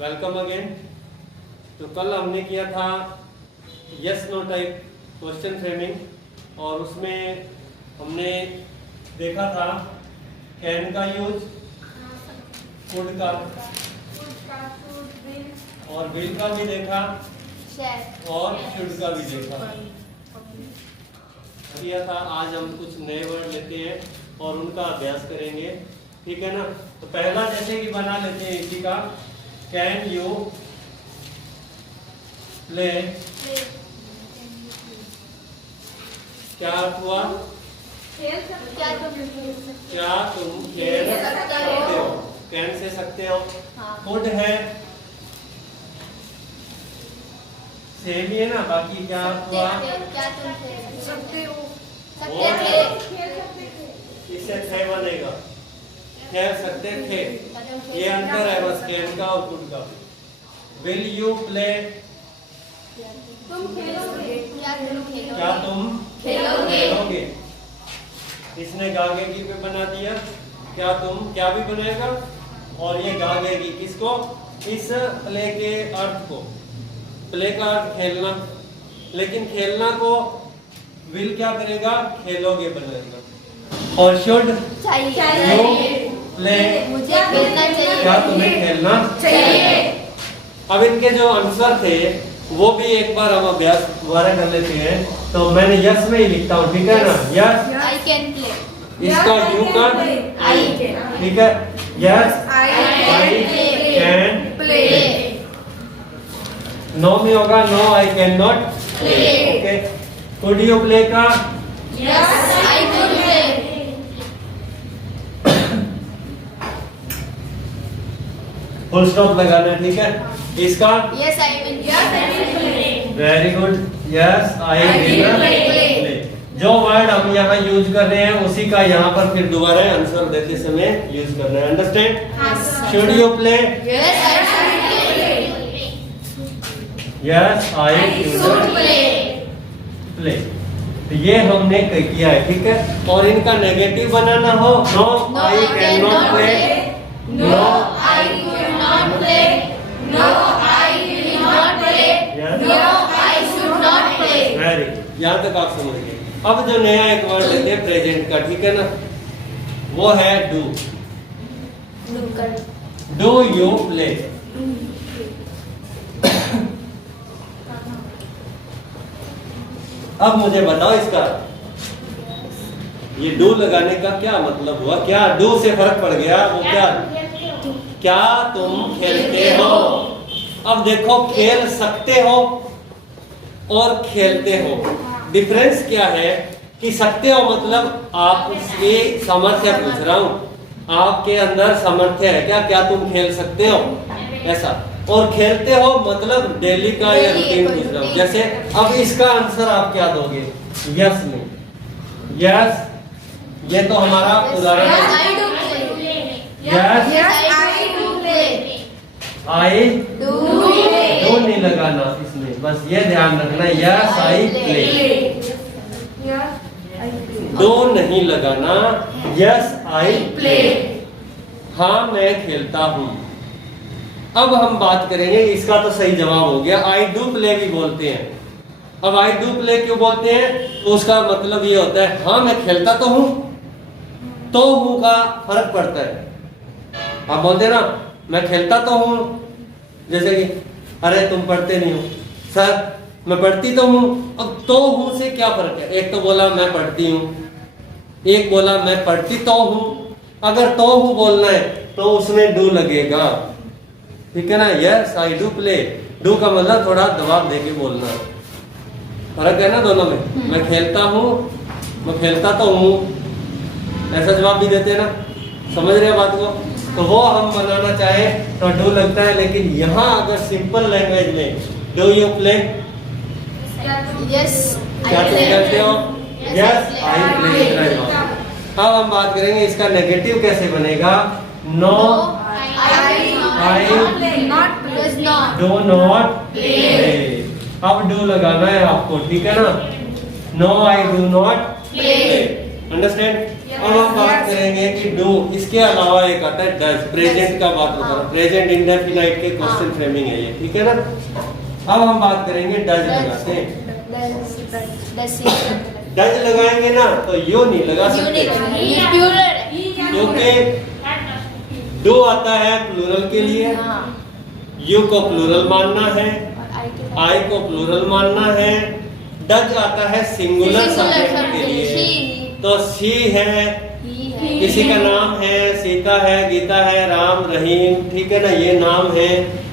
Welcome again. तो कल हमने किया था yes no type question framing और उसमें हमने देखा था कैन का यूज, फूड का और विल का भी देखा और शुड का भी देखा किया था। आज हम कुछ नए वर्ड लेते हैं और उनका अभ्यास करेंगे, ठीक है ना। तो पहला जैसे कि बना लेते हैं इसी का, कैन यू प्ले। क्या हुआ? क्या तुम खेल सकते हो? कैन से सकते हो। कुड है सेम ही है ना, बाकी क्या हुआ? सकते हो। इससे थे बनेगा, खेल सकते थे। ये अंतर है बस कैन का और कुड का। Will you play? तुम खेलोगे। क्या तुम खेलोगे? इसने गागेगी पे बना दिया। क्या तुम क्या भी बनेगा और ये गागेगी किसको? इस प्ले के अर्थ को। प्ले का अर्थ खेलना, लेकिन खेलना को विल क्या करेगा? खेलोगे बनेगा। और शुड यू प्ले? मुझे खेलना चाहिए। क्या तुम्हें खेलना चाहिए? अब इनके जो आंसर थे वो भी एक बार हम अभ्यास दोबारा कर लेते हैं। तो मैंने यस में ही लिखता हूँ, ठीक है ना। Yes I can play. इसका यू का आई कैन, ठीक है। Yes I can play. No में होगा no I can not play. Okay. Could you play का yes I could play. Full stop लगाना, ठीक है। इसका yes I will play. Very good. Yes I will play. जो वर्ड हम यहाँ यूज कर रहे हैं उसी का यहाँ पर फिर दोबारा आंसर देते समय यूज करना है। Understand? Should you play? Yes I should play. Yes I should play. तो ये हमने किया है, ठीक है। और इनका नेगेटिव बनाना हो, no I can not play, no I could not play. No I will not play. No I should not play. Very, यहाँ तक आप समझ गए। अब जो नया एक वर्ड लेते हैं प्रेजेंट का, ठीक है ना, वो है डू। Do you play? अब मुझे बताओ इसका ये डू लगाने का क्या मतलब हुआ? क्या डू से फर्क पड़ गया? वो क्या तुम खेलते हो? अब देखो, खेल सकते हो और खेलते हो, डिफरेंस क्या है? कि सकते हो मतलब आप ये सामर्थ्य पूछ रहा हूं, आपके अंदर सामर्थ्य है क्या? क्या तुम खेल सकते हो ऐसा। और खेलते हो मतलब डेली का या रूटीन पूछ रहा हूं। जैसे अब इसका आंसर आप क्या दोगे? यस में। यस, ये तो हमारा उदाहरण है। यस आई डू नहीं लगाना इसमें, बस ये ध्यान रखना। यस आई प्ले, डू नहीं लगाना। यस आई प्ले, हाँ मैं खेलता हूँ। अब हम बात करेंगे, इसका तो सही जवाब हो गया, आई डू प्ले भी बोलते हैं। अब आई डू प्ले क्यों बोलते हैं? तो उसका मतलब ये होता है हाँ मैं खेलता तो हूँ, तो हूँ का फर्क पड़ता है। आप बोलते हैं ना मैं खेलता तो हूँ, जैसे कि अरे तुम पढ़ते नहीं हो सर, मैं पढ़ती तो हूँ। अब तो हूँ से क्या फर्क है? एक तो बोला मैं पढ़ती हूँ, एक बोला मैं पढ़ती तो हूँ। अगर तो हूँ बोलना है तो उसमें डू लगेगा, ठीक है ना। Yes I do play, do का मतलब थोड़ा दबाव देके बोलना। फर्क है ना दोनों में। मैं खेलता हूँ, मैं खेलता तो हूँ, ऐसा जवाब भी देते हैं ना। समझ रहे हैं बात को? तो वो हम बनाना चाहे तो डू लगता है, लेकिन यहाँ अगर सिंपल लैंग्वेज में डू यू प्ले? यस क्या तुम खेलते हो? Yes I play. अब हम बात करेंगे इसका नेगेटिव कैसे बनेगा। No I do not play. अब डू लगाना है आपको, ठीक है ना। No I do not play. Understand? अब हम बात करेंगे कि डू, इसके अलावा एक आता है डज, प्रेजेंट का बात होता है, प्रेजेंट इंडेफिनाइट के क्वेश्चन फ्रेमिंग है ये, ठीक है ना। अब हम बात करेंगे डज लगाते हैं। डज लगाएंगे ना तो यू नहीं लगा सकते, क्योंकि डू आता है प्लूरल के लिए, यू को प्लूरल मानना है, आई को प्लूरल मानना है। डज आता है सिंगुलर सब्जेक्ट के लिए, तो शी है, किसी का नाम है, सीता है, गीता है, राम, रहीम, ठीक है ना, ये नाम है,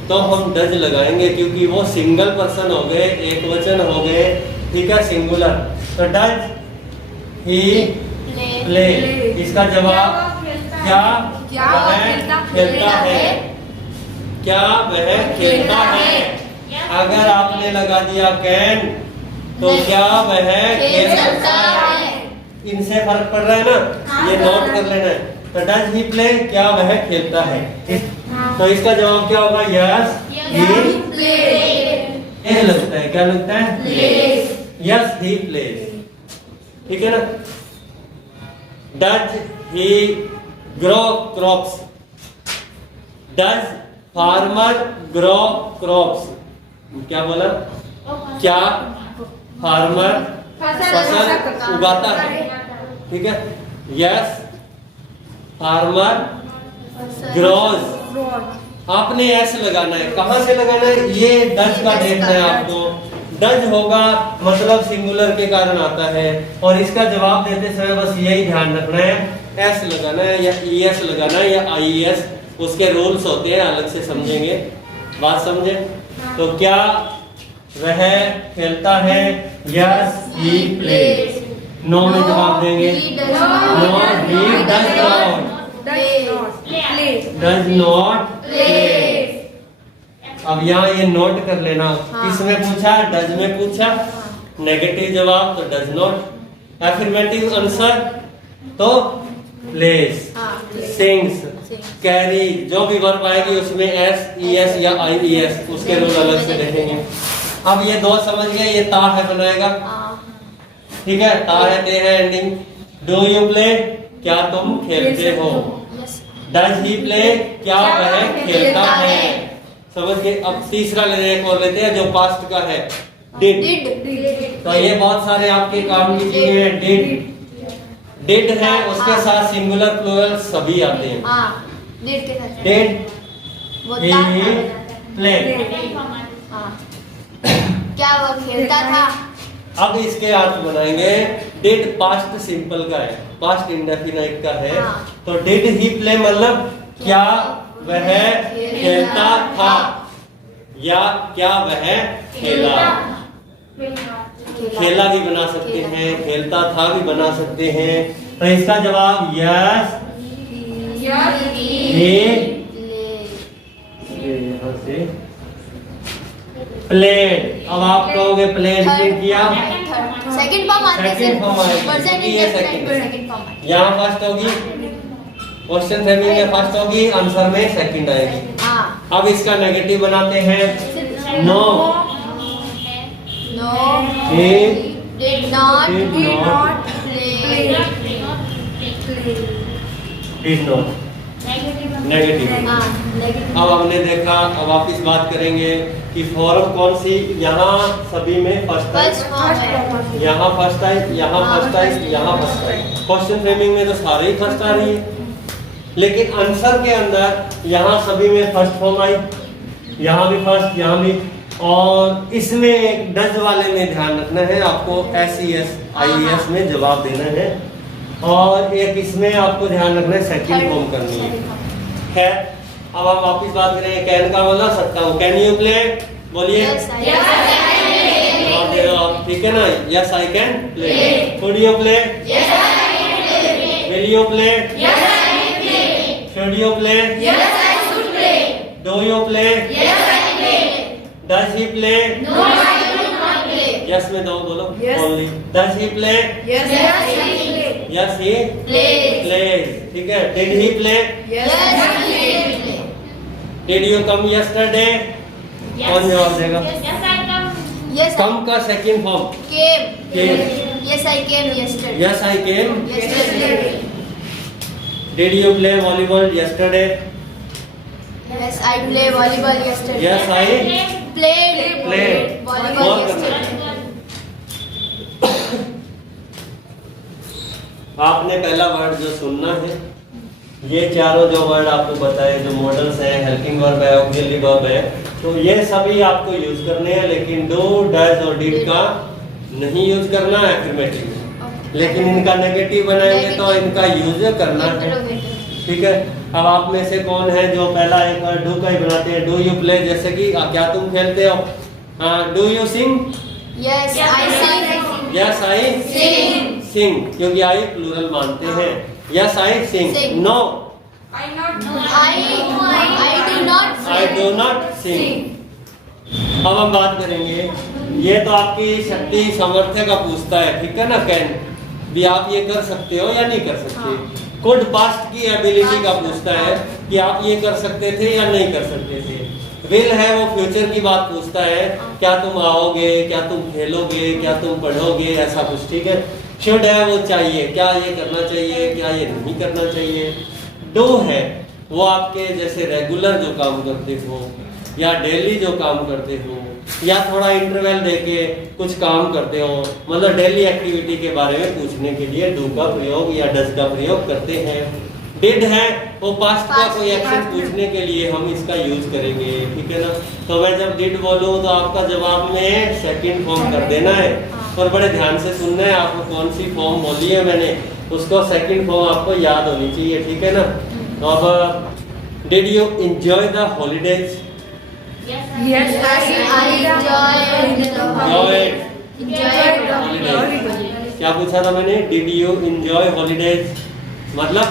तो हम डज लगाएंगे क्योंकि वो सिंगल पर्सन हो गए, एक वचन हो गए, ठीक है, सिंगुलर। तो डज ही प्ले, इसका जवाब क्या वह खेलता है, क्या वह खेलता है। अगर आपने लगा दिया कैन तो क्या वह खेल सकता है, इनसे फर्क पड़ रहा है ना, ये नोट कर लेना है। तो डज ही प्ले, क्या वह खेलता है, तो इसका जवाब क्या होगा, यस ही प्ले लगता है, क्या लगता है, यस ही प्लेज, ठीक है ना। Does he grow crops, does farmer grow crops, क्या बोला, क्या फार्मर फसल उगाता है, ठीक है, यस फार्मर ग्रोज। आपने एस लगाना है, कहां से लगाना है, ये डज का देखना है आपको। डज होगा मतलब सिंगुलर के कारण आता है, और इसका जवाब देते समय बस यही ध्यान रखना है, एस लगाना है या ईएस लगाना है या आईएस, उसके रूल्स होते हैं, अलग से समझेंगे, बात समझे। तो क्या वह खेलता है, यस ही प्लेज, नो में जवाब देंगे, no he does not play. अब यहाँ ये नोट कर लेना, किसमें पूछा, डज में पूछा, नेगेटिव जवाब तो डज नॉट, एफर्मेटिव आंसर तो प्लेज, सिंग्स, कैरी, जो भी वर्ब आएगी उसमें एस, ईएस या आईईएस, उसके रूल अलग से देखेंगे। अब ये दो समझ गए, ये ता है बनाएगा, ठीक है, ता है, ते है एंडिंग। डू यू प्ले, क्या तुम खेलते हो, डज ही प्ले, क्या वह खेलता है, समझ के। अब तीसरा लेते हैं जो पास्ट का है, डिड। तो ये बहुत सारे आपके काम की चीजें हैं, डिड है, उसके साथ सिंगुलर प्लूरल सभी आते हैं, डिड ही प्ले, क्या वो खेलता था। अब इसके अर्थ बनाएंगे, डिड पास्ट सिंपल का है, पास्ट इंडेफिनाइट का है, तो डिड ही प्ले मतलब क्या वह खेलता था, या क्या वह खेला, खेला भी बना सकते हैं, खेलता था भी बना सकते हैं। तो इसका जवाब यस प्लेड। अब आप कहोगे प्लेड किया, सेकंड फॉर्म आते हैं, सेकंड यहाँ फर्स्ट होगी, क्वेश्चन फ्रेमिंग में फर्स्ट होगी, आंसर में सेकंड आएगी। अब इसका नेगेटिव बनाते हैं, no he did not negative. अब हमने देखा, अब वापिस बात करेंगे कि फॉर्म कौन सी, यहाँ सभी में फर्स्ट है, यहाँ फर्स्ट है, यहाँ फर्स्ट है, यहाँ फर्स्ट है। क्वेश्चन फ्रेमिंग में तो सारे ही फर्स्ट आ रही है, लेकिन आंसर के अंदर यहाँ सभी में फर्स्ट फॉर्म आई, यहाँ भी फर्स्ट, यहाँ भी। और इसमें एक डज वाले में ध्यान रखना है आपको, एसईएस आईएस में जवाब देना है, और एक इसमें आपको ध्यान रखना है सेकंड फॉर्म करनी है। खैर, अब आप वापिस बात करें, कैन का बोला सकता हूँ, कैन यू प्ले, बोलिए, ठीक है ना, yes I can play. Could you play, will you play, should you play, do you play, does he play, yes में दो बोलो, only does he play, yes he plays, ठीक है। Did he play, did you come yesterday, कौन जवाब देगा, कम का second form, came, yes I came yesterday, yes I came, Did you play volleyball yesterday? Yes, I play volleyball yesterday. Yes, I Played volleyball और करना yesterday. आपने पहला word जो सुनना है, ये चारों जो वर्ड आपको बताए, जो मॉडल्स हैं, हेल्पिंग वर्ब है, ऑक्सिलरी वर्ब है, तो ये सभी आपको यूज करने हैं, लेकिन डू, डज और डिड का नहीं यूज करना है एफर्मेटिव में। लेकिन इनका नेगेटिव बनाएंगे तो इनका यूज करना है, ठीक है। अब आप में से कौन है जो पहला एक डू का ही बनाते हैं? डू यू प्ले, जैसे कि क्या तुम खेलते हो? Do you sing? Yes, I sing. Yes I sing, क्योंकि आई प्लूरल मानते हैं। Yes I sing. Sing. No I do not I do not sing. अब हम बात करेंगे, ये तो आपकी शक्ति सामर्थ्य का पूछता है, ठीक है ना। कैन भी आप ये कर सकते हो या नहीं कर सकते। कुड पास्ट की एबिलिटी का पूछता है कि आप ये कर सकते थे या नहीं कर सकते थे। विल है वो फ्यूचर की बात पूछता है, क्या तुम आओगे, क्या तुम खेलोगे, क्या तुम पढ़ोगे, ऐसा कुछ, ठीक है। शुड है वो चाहिए, क्या ये करना चाहिए, क्या ये नहीं करना चाहिए। डू है वो आपके जैसे रेगुलर जो काम करते हो या डेली जो काम करते हो या थोड़ा इंटरवल देके कुछ काम करते हो, मतलब डेली एक्टिविटी के बारे में पूछने के लिए डू का प्रयोग या डज का प्रयोग करते हैं। डिड है वो पास्ट का कोई एक्शन पूछने के लिए हम इसका यूज करेंगे, ठीक है ना। तो मैं जब डिड बोलूँ तो आपका जवाब में सेकंड फॉर्म कर देना है, और बड़े ध्यान से सुनना है। आपको कौन सी फॉर्म बोली है मैंने, उसको सेकंड फॉर्म आपको याद होनी चाहिए, ठीक है ना। तो अब did you enjoy the holidays? Yes, I क्या पूछा था मैंने? डिड यू एंजॉय हॉलीडेज, मतलब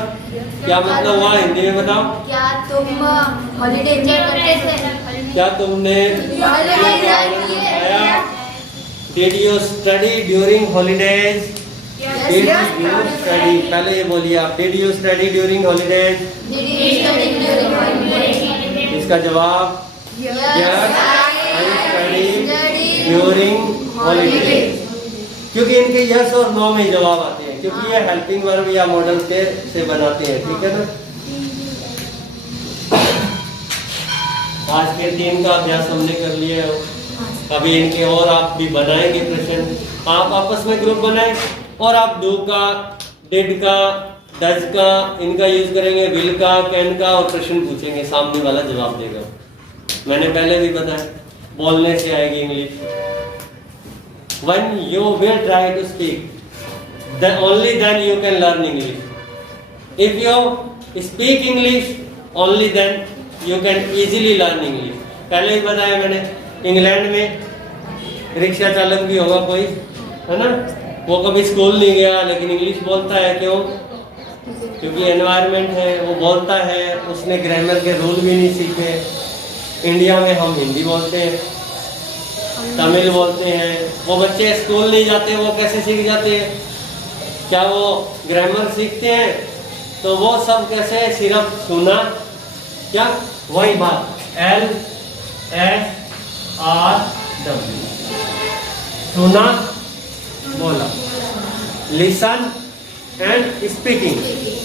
क्या मतलब हुआ हिंदी में बताओ। क्या तुम हॉलीडे एंजॉय करते थे? क्या तुमने Holidays आया? Did you study during holidays? Did you study, पहले ये बोलिए आप, did you study during holidays? Did you study during holidays? इसका जवाब yes I study during holidays, क्योंकि इनके यस और नो में जवाब आते हैं, क्योंकि ये हेल्पिंग वर्ब या मॉडल के से बनाते हैं, ठीक है ना। आज के 3 का अभ्यास हमने कर लिया है, अभी इनके और आप भी बनाएंगे प्रश्न। आप आपस में ग्रुप बनाए और आप डू का, डिड का, डज का इनका यूज करेंगे, विल का, कैन का, और प्रश्न पूछेंगे, सामने वाला जवाब देगा। मैंने पहले भी बताया, बोलने से आएगी English. When you will try to speak, then only then you can learn English. If you speak English, only then you can easily learn English. पहले ही बताया मैंने, इंग्लैंड में रिक्शा चालक भी होगा कोई, है ना, वो कभी स्कूल नहीं गया लेकिन इंग्लिश बोलता है। क्यों? क्योंकि एनवायरनमेंट है, वो बोलता है, उसने ग्रामर के रूल भी नहीं सीखे। इंडिया में हम हिंदी बोलते हैं, तमिल बोलते हैं, वो बच्चे स्कूल नहीं जाते, वो कैसे सीख जाते हैं? क्या वो ग्रामर सीखते हैं? तो वो सब कैसे, सिर्फ सुना, क्या वही बात, LSRW, सुना, बोला, लिसन एंड स्पीकिंग।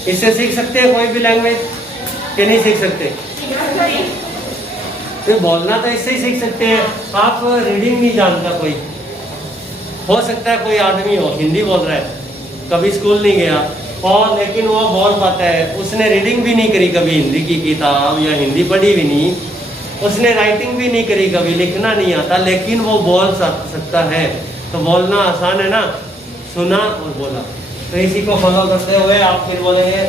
इससे सीख सकते हैं कोई भी लैंग्वेज कि नहीं सीख सकते? तो बोलना तो इससे ही सीख सकते हैं। आप रीडिंग नहीं जानता कोई, हो सकता है कोई आदमी हो हिंदी बोल रहा है, कभी स्कूल नहीं गया, और लेकिन वो बोल पाता है। उसने रीडिंग भी नहीं करी कभी हिंदी की किताब, या हिंदी पढ़ी भी नहीं, उसने राइटिंग भी नहीं करी कभी, लिखना नहीं आता, लेकिन वो बोल सकता है। तो बोलना आसान है ना, सुना और बोला। तो इसी को फॉलो करते हुए आप फिर बोलेंगे,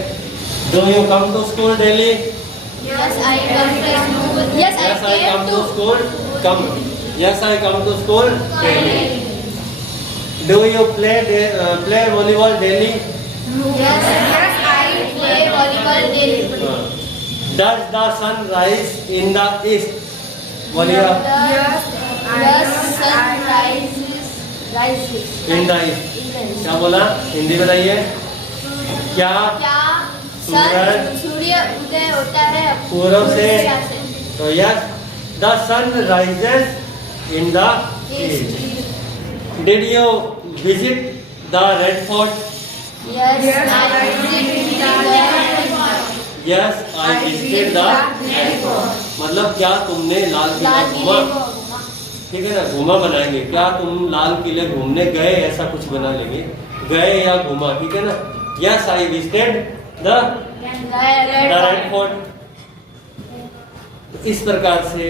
do you come to school daily? Yes, I come to school. Yes, I came to school. Come. Yes, I come to school daily. Do you play volleyball daily? Yes, I play volleyball daily. Does the sun rise in the east? बोलिए आप। Yes, sun rises. In the east. क्या बोला? हिंदी बताइए। क्या सूर्य उदय होता है पूर्व से? तो yes, the sun rises in the east. Did you visit the Red Fort? Yes, I visited the yes I visited the Red Fort. मतलब क्या तुमने लाल किला घूमा, ठीक है ना, घूमा बनाएंगे, क्या तुम लाल किले घूमने गए, ऐसा कुछ बना लेंगे, गए या घूमा, ठीक है ना। Yes I visited the Red fort. इस प्रकार से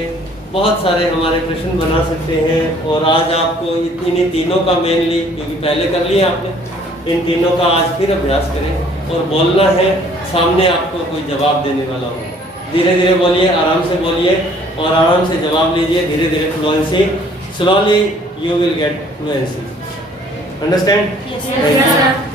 बहुत सारे हमारे प्रश्न बना सकते हैं। और आज आपको इन्हीं तीनों का मेनली, क्योंकि पहले कर लिया आपने, इन तीनों का आज फिर अभ्यास करें और बोलना है, सामने आपको कोई जवाब देने वाला हो, धीरे धीरे बोलिए, आराम से बोलिए और आराम से जवाब लीजिए, धीरे धीरे fluency, slowly you will get fluency. Understand? Yes, sir.